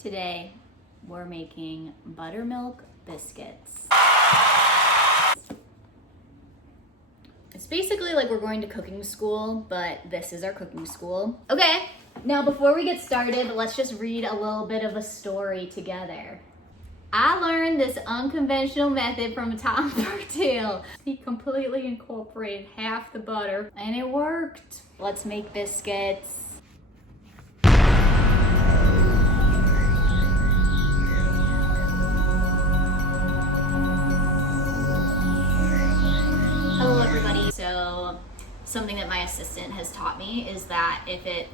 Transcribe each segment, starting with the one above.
Today, we're making buttermilk biscuits. It's basically like we're going to cooking school, but this is our cooking school. Okay, now before we get started, let's just read a little bit of a story together. I learned this unconventional method from Tom Bartell. He completely incorporated half the butter, and it worked. Let's make biscuits. Hello everybody. So something that my assistant has taught me is that if it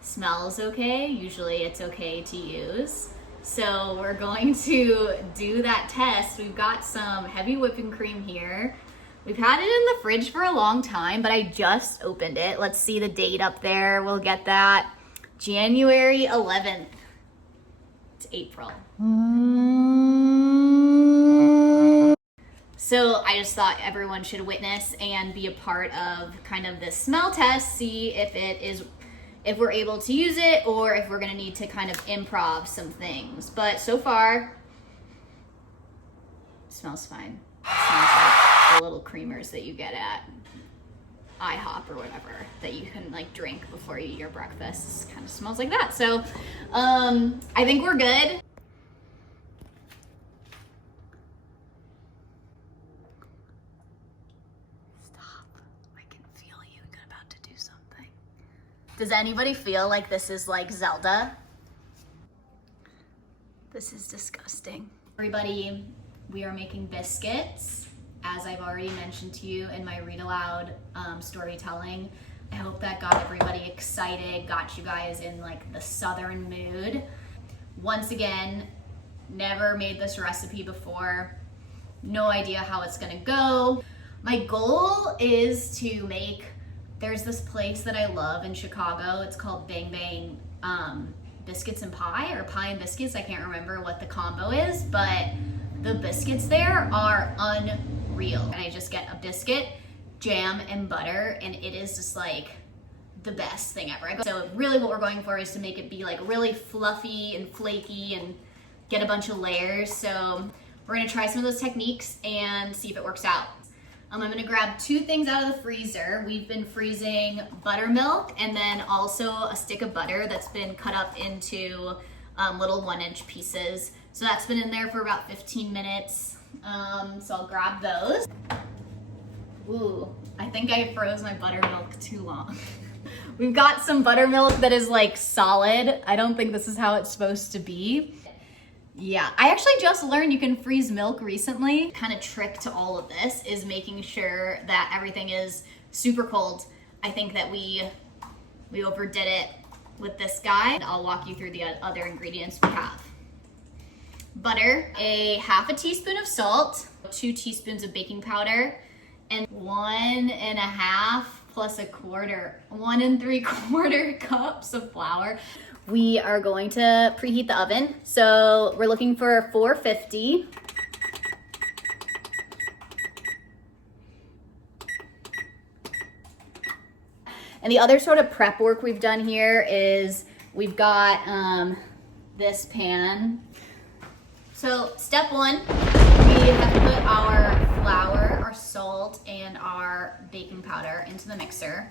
smells okay, usually it's okay to use. So we're going to do that test. We've got some heavy whipping cream here. We've had it in the fridge for a long time, but I just opened it. Let's see the date up there. We'll get that. January 11th. It's April. So I just thought everyone should witness and be a part of kind of this smell test, see if we're able to use it or if we're gonna need to kind of improv some things. But so far, it smells fine. It smells like the little creamers that you get at IHOP or whatever that you can like drink before you eat your breakfast. It kind of smells like that. So I think we're good. Does anybody feel like this is like Zelda? This is disgusting. Everybody, we are making biscuits, as I've already mentioned to you in my read aloud storytelling. I hope that got everybody excited, got you guys in like the southern mood. Once again, never made this recipe before. No idea how it's gonna go. My goal is to make, there's this place that I love in Chicago. It's called Bang Bang Biscuits and Pie, or Pie and Biscuits. I can't remember what the combo is, but the biscuits there are unreal. And I just get a biscuit, jam, and butter, and it is just like the best thing ever. So really what we're going for is to make it be like really fluffy and flaky and get a bunch of layers. So we're gonna try some of those techniques and see if it works out. I'm gonna grab two things out of the freezer. We've been freezing buttermilk and then also a stick of butter that's been cut up into little 1-inch pieces. So that's been in there for about 15 minutes. So I'll grab those. Ooh, I think I froze my buttermilk too long. We've got some buttermilk that is like solid. I don't think this is how it's supposed to be. Yeah, I actually just learned you can freeze milk recently. Kind of trick to all of this is making sure that everything is super cold. I think that we overdid it with this guy. I'll walk you through the other ingredients we have. Butter, a half a teaspoon of salt, 2 teaspoons of baking powder, and 1.5 plus a quarter, 1 3/4 cups of flour. We are going to preheat the oven. So we're looking for 450. And the other sort of prep work we've done here is we've got this pan. So step 1, we have to put our flour, our salt, and our baking powder into the mixer.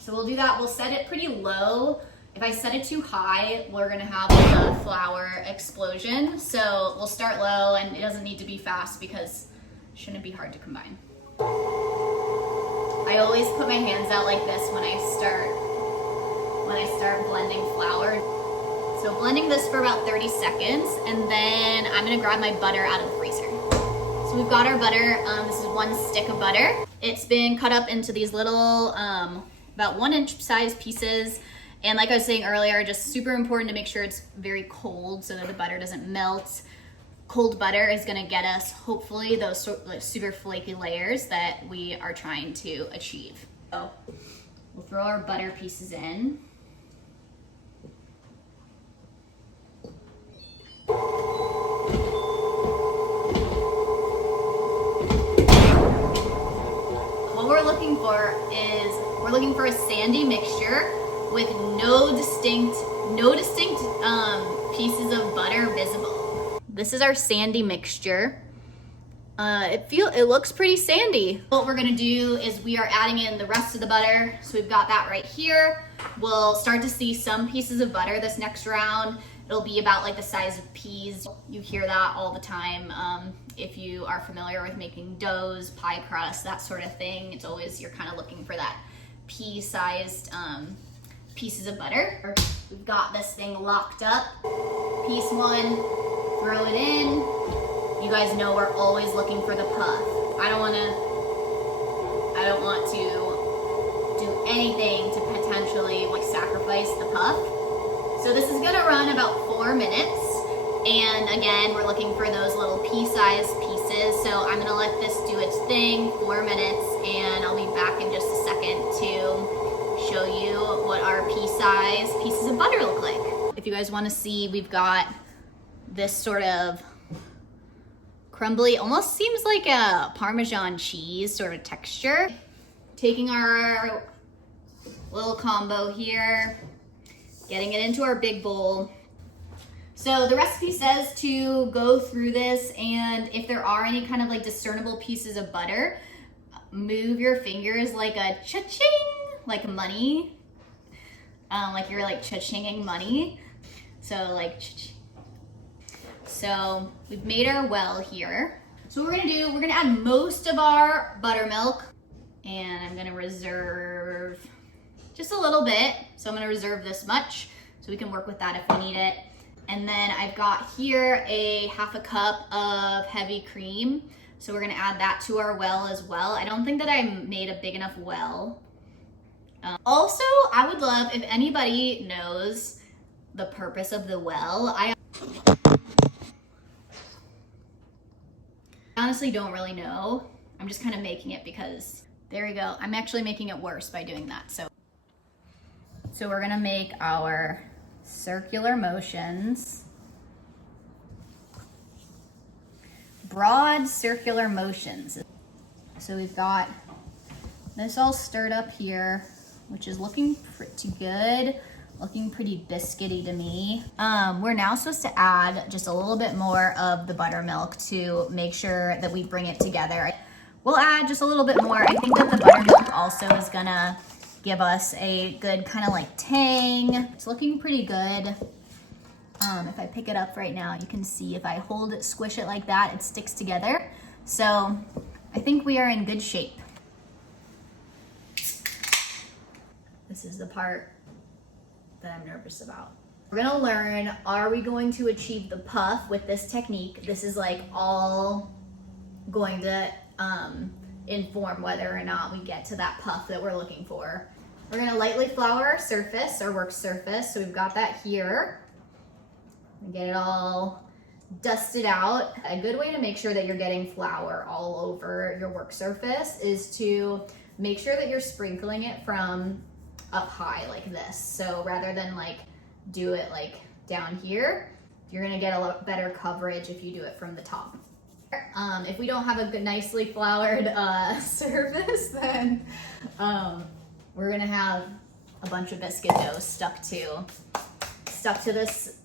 So we'll do that. We'll set it pretty low. If I set it too high, we're gonna have a flour explosion. So we'll start low, and it doesn't need to be fast because it shouldn't be hard to combine. I always put my hands out like this when I start blending flour. So blending this for about 30 seconds, and then I'm gonna grab my butter out of the freezer. So we've got our butter. This is 1 stick of butter. It's been cut up into these little, about 1-inch size pieces. And like I was saying earlier, just super important to make sure it's very cold so that the butter doesn't melt. Cold butter is gonna get us, hopefully, those super flaky layers that we are trying to achieve. So we'll throw our butter pieces in. What we're looking for is, we're looking for a sandy mixture with no distinct No distinct pieces of butter visible. This is our sandy mixture. It looks pretty sandy. What we're gonna do is we are adding in the rest of the butter. So we've got that right here. We'll start to see some pieces of butter this next round. It'll be about like the size of peas. You hear that all the time. If you are familiar with making doughs, pie crust, that sort of thing, it's always, you're kind of looking for that pea-sized pieces of butter. We've got this thing locked up. Piece one, throw it in. You guys know we're always looking for the puff. I don't want to do anything to potentially like sacrifice the puff. So this is gonna run about 4 minutes. And again, we're looking for those little pea-sized pieces. So I'm gonna let this do its thing, 4 minutes, and I'll be back in just a second to show you what our pea-sized pieces of butter look like. If you guys wanna see, we've got this sort of crumbly, almost seems like a Parmesan cheese sort of texture. Taking our little combo here, getting it into our big bowl. So the recipe says to go through this, and if there are any kind of like discernible pieces of butter, move your fingers like a cha-ching, like money, like you're like cha-chinging money. So like cha-ching. So we've made our well here. So what we're gonna do, we're gonna add most of our buttermilk, and I'm gonna reserve just a little bit. So I'm gonna reserve this much so we can work with that if we need it. And then I've got here a half a cup of heavy cream. So we're gonna add that to our well as well. I don't think that I made a big enough well. Also, I would love if anybody knows the purpose of the well. I honestly don't really know. I'm just kind of making it because, there we go. I'm actually making it worse by doing that. So we're gonna make our circular motions, broad circular motions. So we've got this all stirred up here, which is looking pretty good, looking pretty biscuity to me. We're now supposed to add just a little bit more of the buttermilk to make sure that we bring it together. We'll add just a little bit more. I think that the buttermilk also is gonna give us a good kind of like tang. It's looking pretty good. If I pick it up right now, you can see if I hold it, squish it like that, it sticks together. So I think we are in good shape. This is the part that I'm nervous about. We're gonna learn, are we going to achieve the puff with this technique? This is like all going to inform whether or not we get to that puff that we're looking for. We're gonna lightly flour our surface, our work surface. So we've got that here. Get it all dusted out. A good way to make sure that you're getting flour all over your work surface is to make sure that you're sprinkling it from up high like this. So rather than like do it like down here, you're gonna get a lot better coverage if you do it from the top. If we don't have a good, nicely floured surface, then we're gonna have a bunch of biscuit dough stuck to this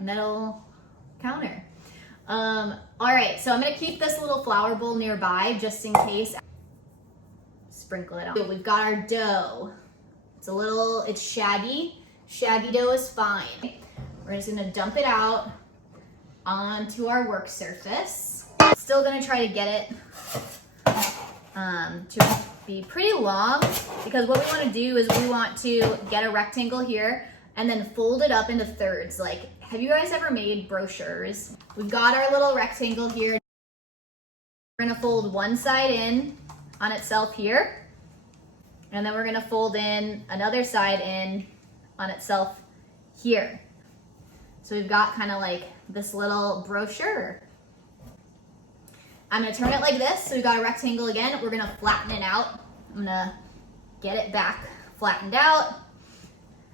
metal counter. All right, so I'm gonna keep this little flour bowl nearby just in case. Sprinkle it on. We've got our dough. It's shaggy. Shaggy dough is fine. We're just gonna dump it out onto our work surface. Still gonna try to get it to be pretty long, because what we wanna do is we want to get a rectangle here and then fold it up into thirds. Like, have you guys ever made brochures? We've got our little rectangle here. We're gonna fold one side in on itself here, and then we're gonna fold in another side in on itself here. So we've got kind of like this little brochure. I'm gonna turn it like this, so we've got a rectangle again. We're gonna flatten it out. I'm gonna get it back flattened out.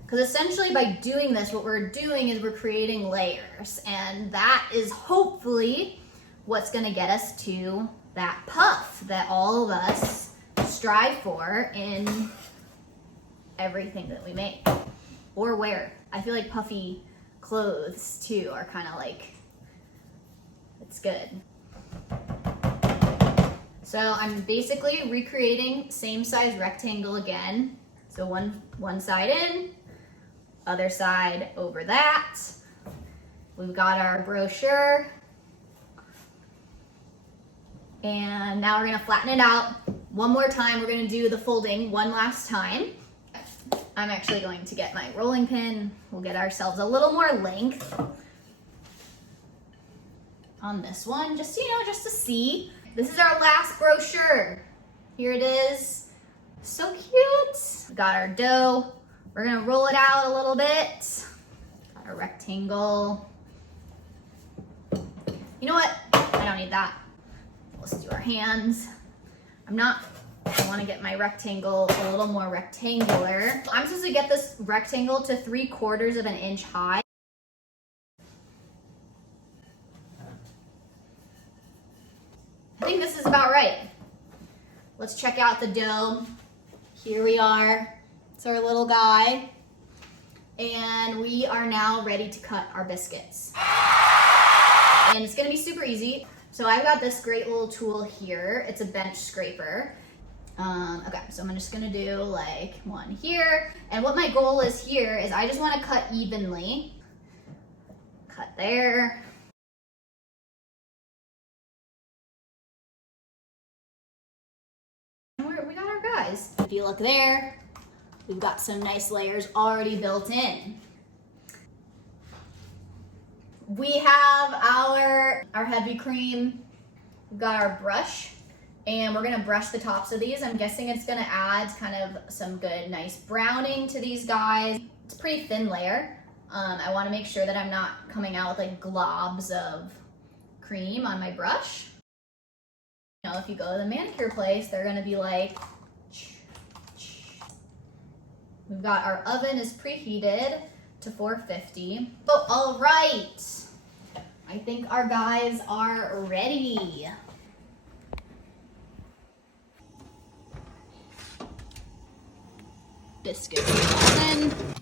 Because essentially by doing this, what we're doing is we're creating layers, and that is hopefully what's gonna get us to that puff that all of us strive for in everything that we make. or wear. I feel like puffy clothes too are kind of like, it's good. So I'm basically recreating same size rectangle again. So one side in, other side over that. We've got our brochure. And now we're gonna flatten it out. One more time, we're gonna do the folding one last time. I'm actually going to get my rolling pin. We'll get ourselves a little more length on this one, just, you know, just to see. This is our last brochure. Here it is. So cute. Got our dough. We're gonna roll it out a little bit. Got our rectangle. You know what? I don't need that. Let's do our hands. I wanna get my rectangle a little more rectangular. I'm supposed to get this rectangle to 3/4 of an inch high. I think this is about right. Let's check out the dough. Here we are. It's our little guy. And we are now ready to cut our biscuits. And it's gonna be super easy. So I've got this great little tool here. It's a bench scraper. Okay, so I'm just gonna do like one here. And what my goal is here is I just wanna cut evenly. Cut there. And we got our guys. If you look there, we've got some nice layers already built in. We have our heavy cream. We've got our brush. And we're gonna brush the tops of these. I'm guessing it's gonna add kind of some good, nice browning to these guys. It's a pretty thin layer. I wanna make sure that I'm not coming out with like globs of cream on my brush. You know, if you go to the manicure place, they're gonna be like, we've got our oven is preheated to 450. Oh, all right. I think our guys are ready. Biscuits in the oven.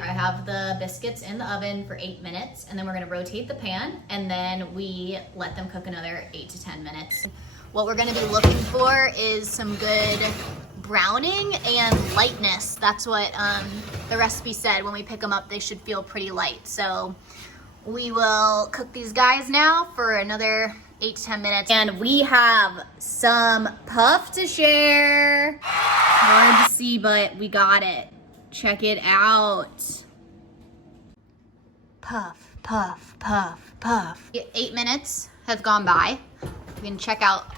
I have the biscuits in the oven for 8 minutes, and then we're gonna rotate the pan, and then we let them cook another 8 to 10 minutes. What we're gonna be looking for is some good browning and lightness. That's what the recipe said. When we pick them up, they should feel pretty light. So we will cook these guys now for another 8 to 10 minutes. And we have some puff to share. Hard to see, but we got it. Check it out. Puff, puff, puff, puff. 8 minutes have gone by. We can check out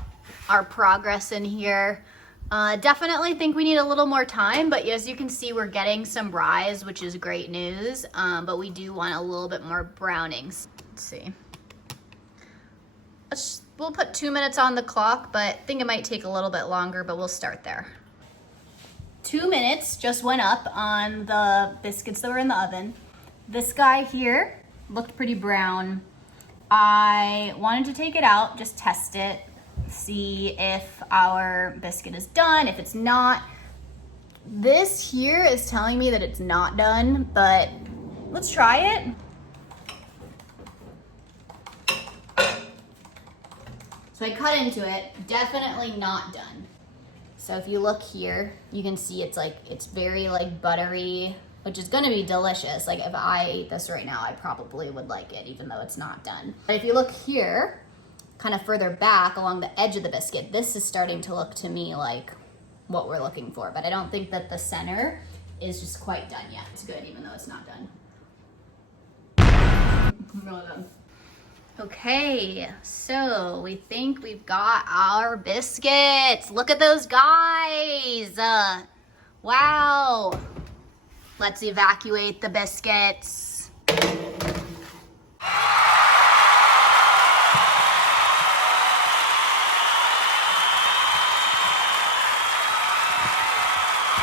our progress in here. Definitely think we need a little more time, but as you can see, we're getting some rise, which is great news. But we do want a little bit more brownings. Let's see. We'll put 2 minutes on the clock, but I think it might take a little bit longer, but we'll start there. 2 minutes just went up on the biscuits that were in the oven. This guy here looked pretty brown. I wanted to take it out, just test it, see if our biscuit is done. If it's not, this here is telling me that it's not done, but let's try it. So I cut into it, definitely not done. So if you look here, you can see it's very like buttery, which is gonna be delicious. Like if I ate this right now, I probably would like it, even though it's not done. But if you look here, kind of further back along the edge of the biscuit, this is starting to look to me like what we're looking for. But I don't think that the center is just quite done yet. It's good, even though it's not done. Really done. Okay, so we think we've got our biscuits. Look at those guys. Wow. Let's evacuate the biscuits.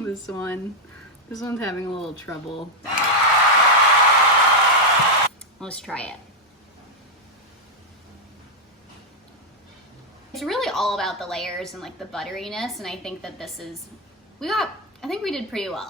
This one's having a little trouble. Let's try it. It's really all about the layers and like the butteriness, and I think that this is I think we did pretty well.